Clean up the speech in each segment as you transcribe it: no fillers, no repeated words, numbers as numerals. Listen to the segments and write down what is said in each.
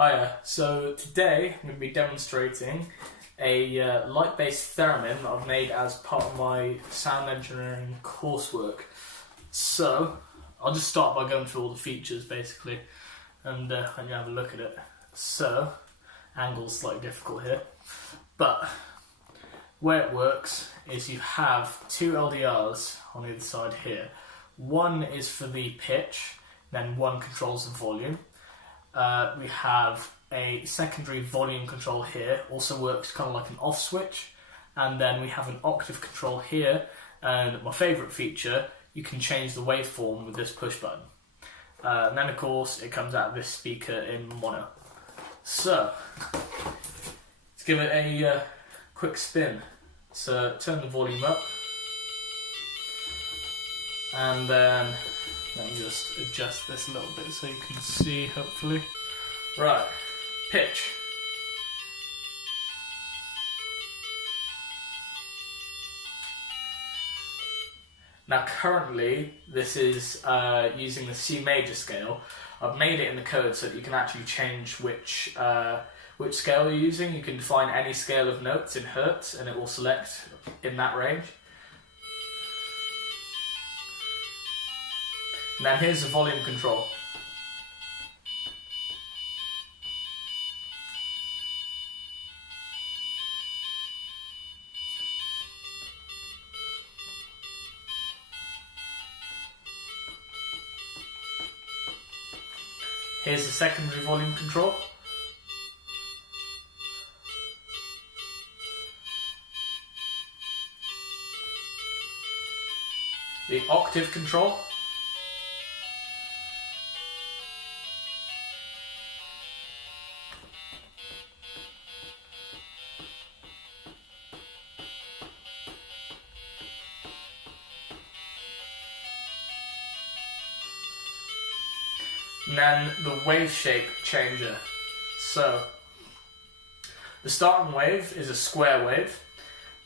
Hiya, so today I'm going to be demonstrating a light-based theremin that I've made as part of my sound engineering coursework. So, I'll just start by going through all the features basically and let you have a look at it. So, angle's slightly difficult here, but the way it works is you have two LDRs on either side here. One is for the pitch, then one controls the volume. We have a secondary volume control here, also works kind of like an off switch, and then we have an octave control here, and my favourite feature, you can change the waveform with this push button. And then of course it comes out of this speaker in mono. So, let's give it a quick spin. So turn the volume up, and then let me just adjust this a little bit so you can see, hopefully. Right, pitch. Now currently, this is using the C major scale. I've made it in the code so that you can actually change which scale you're using. You can define any scale of notes in hertz and it will select in that range. And then here's the volume control. Here's the secondary volume control. The octave control. And then the wave shape changer. So, the starting wave is a square wave.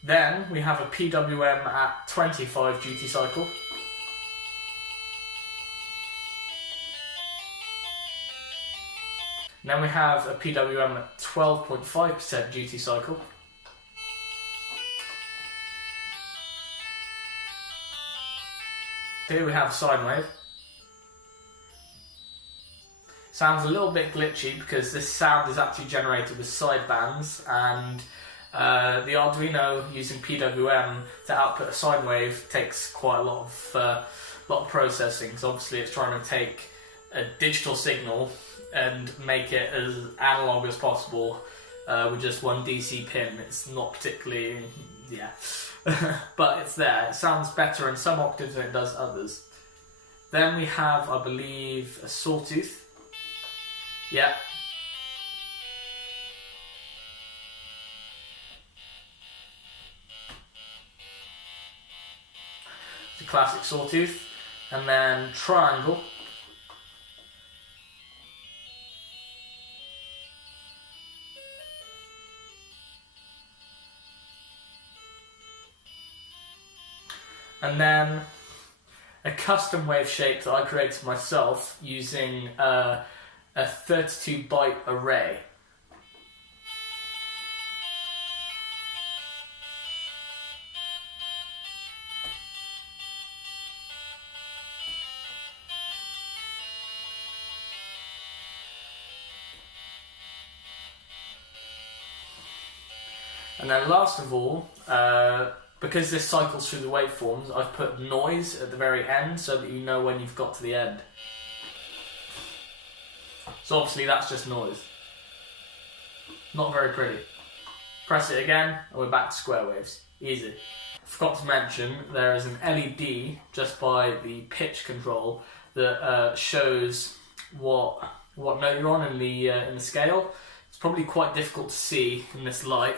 Then we have a PWM at 25 duty cycle. And then we have a PWM at 12.5% duty cycle. Here we have sine wave. Sounds a little bit glitchy because this sound is actually generated with sidebands, and the Arduino using PWM to output a sine wave takes quite a lot of processing, because obviously it's trying to take a digital signal and make it as analog as possible with just one DC pin. It's not particularly, but it's there. It sounds better in some octaves than it does others. Then we have, I believe, a sawtooth. Yeah. The classic sawtooth, and then triangle. And then a custom wave shape that I created myself using a 32-byte array. And then last of all, because this cycles through the waveforms, I've put noise at the very end so that you know when you've got to the end. So obviously that's just noise. Not very pretty. Press it again and we're back to square waves. Easy. Forgot to mention there is an LED just by the pitch control that shows what note you're on in the scale. It's probably quite difficult to see in this light,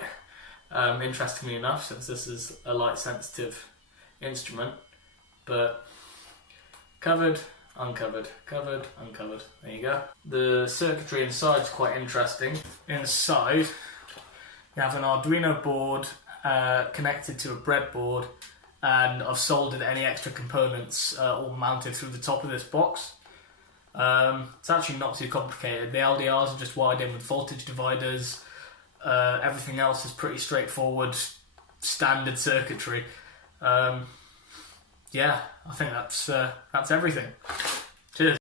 interestingly enough, since this is a light sensitive instrument, but covered, uncovered, covered, uncovered. There you go. The circuitry inside is quite interesting. Inside, you have an Arduino board connected to a breadboard, and I've soldered any extra components all mounted through the top of this box. It's actually not too complicated. The LDRs are just wired in with voltage dividers. Everything else is pretty straightforward, standard circuitry. Yeah, I think that's everything. Cheers.